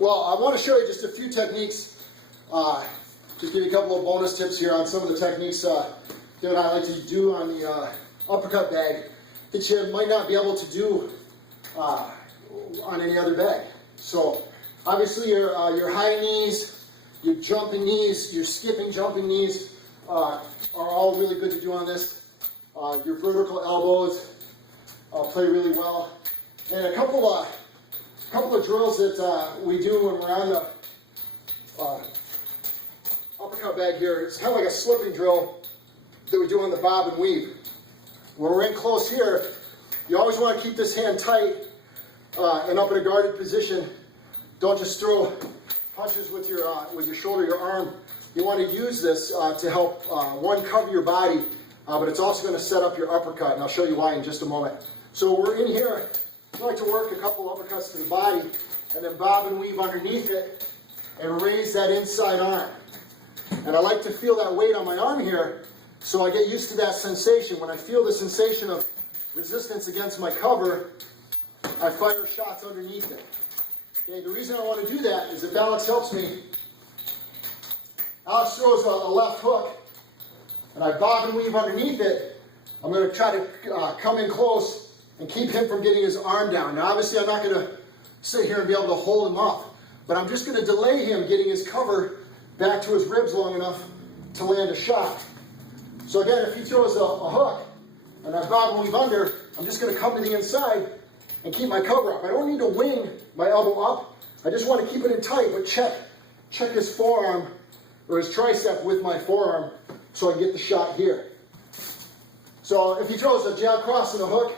Well, I want to show you just a few techniques. Just give you a couple of bonus tips here on some of the techniques that I like to do on the uppercut bag that you might not be able to do on any other bag. So obviously your high knees, your jumping knees, your skipping jumping knees are all really good to do on this. Your vertical elbows play really well. And a couple of drills that we do when we're on the uppercut bag here. It's kind of like a slipping drill that we do on the bob and weave. When we're in close here, you always want to keep this hand tight and up in a guarded position. Don't just throw punches with your shoulder, your arm. You want to use this to help, one, cover your body, but it's also going to set up your uppercut, and I'll show you why in just a moment. So we're in here. I like to work a couple uppercuts to the body, and then bob and weave underneath it, and raise that inside arm. And I like to feel that weight on my arm here, so I get used to that sensation. When I feel the sensation of resistance against my cover, I fire shots underneath it. Okay, the reason I want to do that is if Alex helps me, Alex throws a left hook, and I bob and weave underneath it. I'm going to try to come in close and keep him from getting his arm down. Now obviously I'm not going to sit here and be able to hold him up, but I'm just going to delay him getting his cover back to his ribs long enough to land a shot. So again, if he throws a hook and I bob and weave under, I'm just going to come to the inside and keep my cover up. I don't need to wing my elbow up. I just want to keep it in tight, but check his forearm or his tricep with my forearm so I can get the shot here. So if he throws a jab cross and a hook,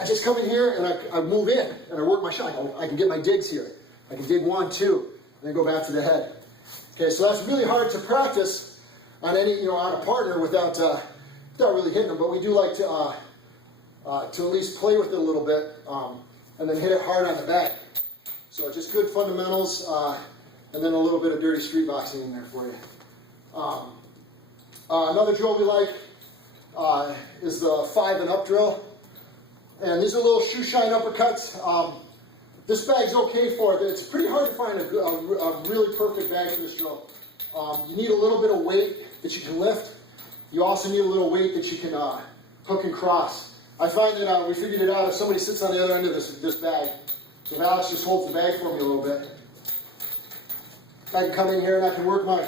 I just come in here and I move in and I work my shot. I can get my digs here. I can dig 1, 2, and then go back to the head. Okay, so that's really hard to practice on any, on a partner without really hitting them. But we do like to at least play with it a little bit and then hit it hard on the back. So just good fundamentals and then a little bit of dirty street boxing in there for you. Another drill we like is the 5 and up drill. And these are little shoe shine uppercuts. This bag's okay for it. It's pretty hard to find a really perfect bag for this drill. You need a little bit of weight that you can lift. You also need a little weight that you can hook and cross. I find that we figured it out if somebody sits on the other end of this bag. So if Alex just holds the bag for me a little bit, I can come in here and I can work my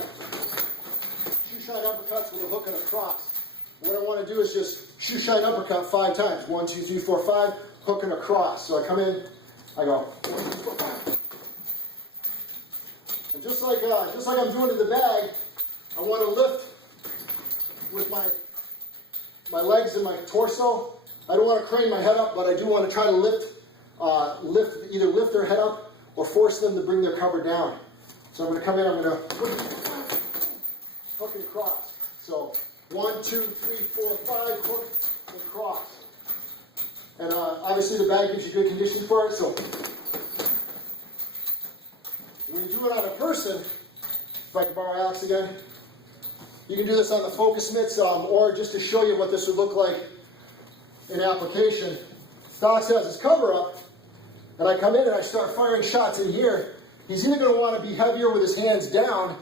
shoe shine uppercuts with a hook and a cross. What I want to do is just shoe shine uppercut 5 times. 1, 2, 3, 4, 5, hook and a cross. So I come in, I go 1, 2, 3, 4, 5. And just like I'm doing in the bag, I want to lift with my legs and my torso. I don't want to crane my head up, but I do want to try to either lift their head up or force them to bring their cover down. So I'm going to come in, I'm going to hook and cross. So 1, 2, 3, 4, 5, hook and cross. And obviously the bag gives you good conditioning for it. So when you do it on a person, if I can borrow Alex again, you can do this on the focus mitts or just to show you what this would look like in application. If Alex has his cover up and I come in and I start firing shots in here, he's either going to want to be heavier with his hands down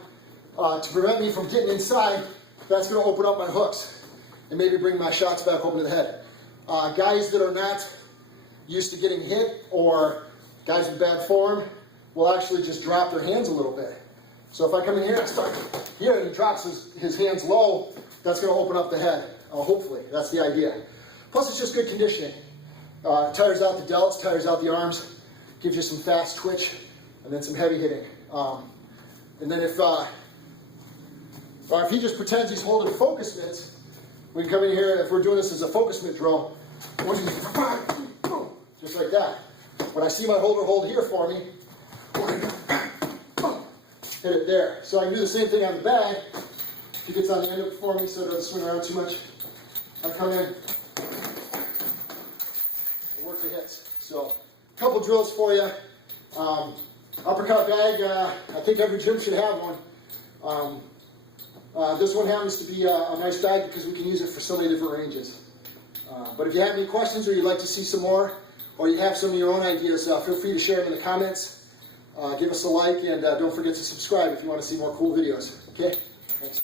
to prevent me from getting inside. That's going to open up my hooks and maybe bring my shots back open to the head. Guys that are not used to getting hit or guys with bad form will actually just drop their hands a little bit. So if I come in here and start here and he drops his hands low, that's going to open up the head, hopefully. That's the idea. Plus it's just good conditioning. Tires out the delts, tires out the arms, gives you some fast twitch and then some heavy hitting. And then if he just pretends he's holding focus mitts, we can come in here, if we're doing this as a focus mitt drill, just like that. When I see my holder hold here for me, hit it there. So I can do the same thing on the bag. If he gets on the end of it for me so it doesn't swing around too much, I come in and work the hits. So a couple drills for you. Uppercut bag, I think every gym should have one. This one happens to be a nice bag because we can use it for so many different ranges. But if you have any questions or you'd like to see some more, or you have some of your own ideas, feel free to share them in the comments. Give us a like, and don't forget to subscribe if you want to see more cool videos. Okay? Thanks.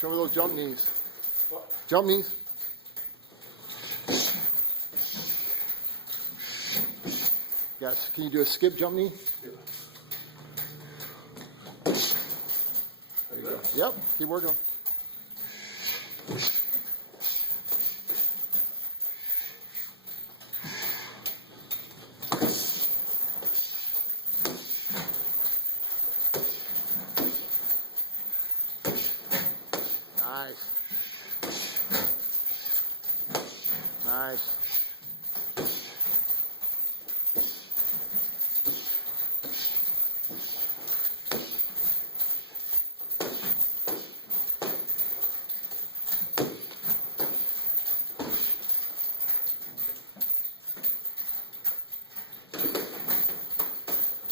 Show me those jump knees. Jump knees. Yes. Can you do a skip jump knee? There you go. Yep. Keep working. Nice. Nice.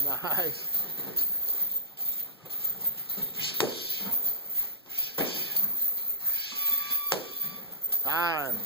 Nice. Time.